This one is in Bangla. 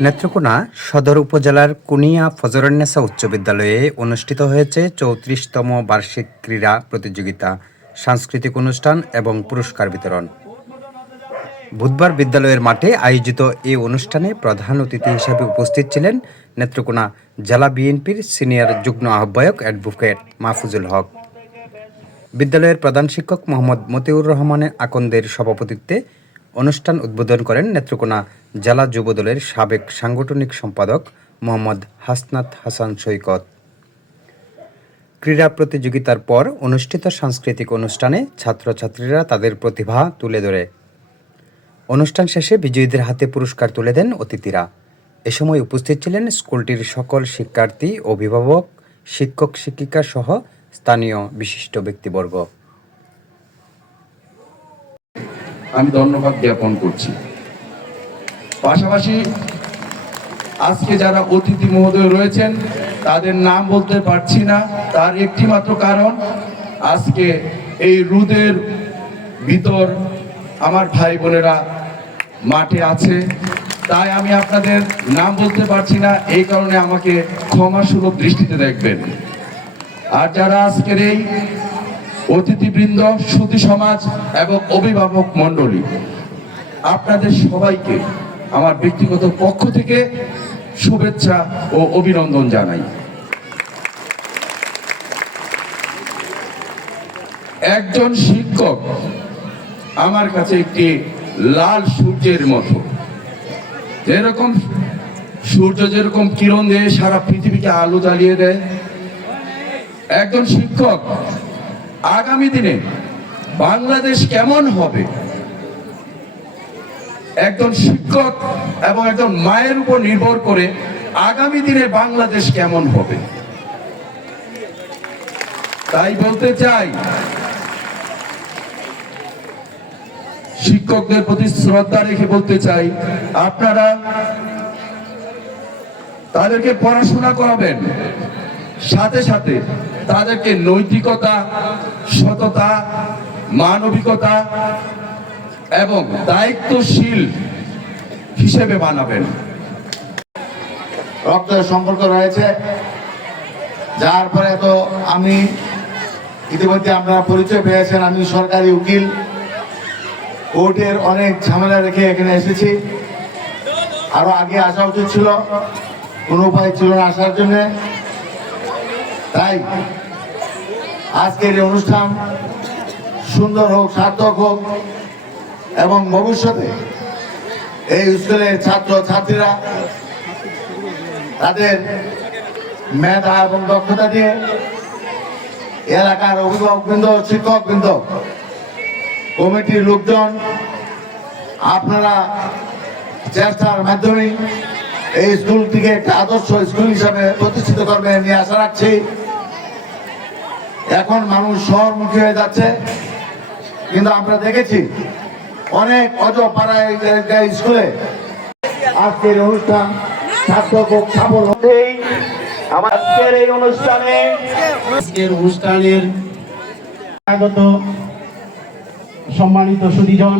নেত্রকোনা সদর উপজেলার কুনিয়া ফজরন্নেসা উচ্চ বিদ্যালয়ে অনুষ্ঠিত হয়েছে চৌত্রিশতম বার্ষিক ক্রীড়া প্রতিযোগিতা, সাংস্কৃতিক অনুষ্ঠান এবং পুরস্কার বিতরণ। বুধবার বিদ্যালয়ের মাঠে আয়োজিত এই অনুষ্ঠানে প্রধান অতিথি হিসেবে উপস্থিত ছিলেন নেত্রকোনা জেলা বিএনপির সিনিয়র যুগ্ম আহ্বায়ক অ্যাডভোকেট মাহফুজুল হক। বিদ্যালয়ের প্রধান শিক্ষক মোহাম্মদ মতিউর রহমানের আকন্দের সভাপতিত্বে অনুষ্ঠান উদ্বোধন করেন নেত্রকোনা জেলা যুবদলের সাবেক সাংগঠনিক সম্পাদক মোহাম্মদ হাসনাত হাসান সৈকত। ক্রীড়া প্রতিযোগিতার পর অনুষ্ঠিত সাংস্কৃতিক অনুষ্ঠানে ছাত্রছাত্রীরা তাদের প্রতিভা তুলে ধরে। অনুষ্ঠান শেষে বিজয়ীদের হাতে পুরস্কার তুলে দেন অতিথিরা। এ সময় উপস্থিত ছিলেন স্কুলটির সকল শিক্ষার্থী, অভিভাবক শিক্ষক শিক্ষিকা সহ স্থানীয় বিশিষ্ট ব্যক্তিবর্গ। আমি ধন্যবাদ জ্ঞাপন করছি। পাশাপাশি আজকে যারা অতিথি মহোদয় রয়েছেন, তাদের নাম বলতে পারছি না, তার একটি মাত্র কারণ, আজকে এই রুদের ভিতর আমার ভাই বোনেরা মাঠে আছে। তাই আমি আপনাদের নাম বলতে পারছি না, এই কারণে আমাকে ক্ষমা সুলভ দৃষ্টিতে দেখবেন। আর যারা আজকের এই অতিথিবৃন্দ সুধী সমাজ এবং অভিভাবক মণ্ডলী, আপনাদের সবাইকে আমার ব্যক্তিগত পক্ষ থেকে শুভেচ্ছা ও অভিনন্দন জানাই। একজন শিক্ষক আমার কাছে একটি লাল সূর্যের মতো। যেরকম সূর্য যেরকম কিরণ দিয়ে সারা পৃথিবীকে আলো জ্বালিয়ে দেয়। একজন শিক্ষক আগামী দিনে বাংলাদেশ কেমন হবে? একজন শিক্ষক এবং একজন মায়ের উপর নির্ভর করে আগামী দিনে বাংলাদেশ কেমন হবে? তাই বলতে চাই, শিক্ষকদের প্রতি শ্রদ্ধা রেখে বলতে চাই, আপনারা তাদেরকে পড়াশোনা করাবেন, সাথে সাথে তাদেরকে নৈতিকতা, সততা, মানবিকতা এবং দায়িত্বশীল হিসেবে বানাবেন রক্তের সম্পর্ক রয়েছে, যার পরে তো আমি ইতিমধ্যে আপনারা পরিচয় পেয়েছেন, আমি সরকারি উকিল। কোর্টের অনেক ঝামেলা রেখে এখানে এসেছি। আরও আগে আসা উচিত ছিল, কোনো উপায় ছিল না আসার জন্য। তাই আজকের এই অনুষ্ঠান সুন্দর হোক, সার্থক হোক এবং ভবিষ্যতে এই স্কুলের ছাত্র ছাত্রীরা তাদের মেধা এবং দক্ষতা দিয়ে এলাকার অভিভাবকবৃন্দ, শিক্ষকবৃন্দ, কমিটির লোকজন, আপনারা চেষ্টার মাধ্যমে এই স্কুলটিকে একটা আদর্শ স্কুল হিসাবে প্রতিষ্ঠিত করবেন, নিয়ে আশা রাখছি। এখন মানুষ শহরমুখী হয়ে যাচ্ছে। কিন্তু আমরা দেখেছি অনেক অজপাড়ায় স্কুলে আজকের অনুষ্ঠান সার্থক সফল হতেই আমাদের এই অনুষ্ঠানে আজকের অনুষ্ঠানের স্বাগত সম্মানিত সুদীজন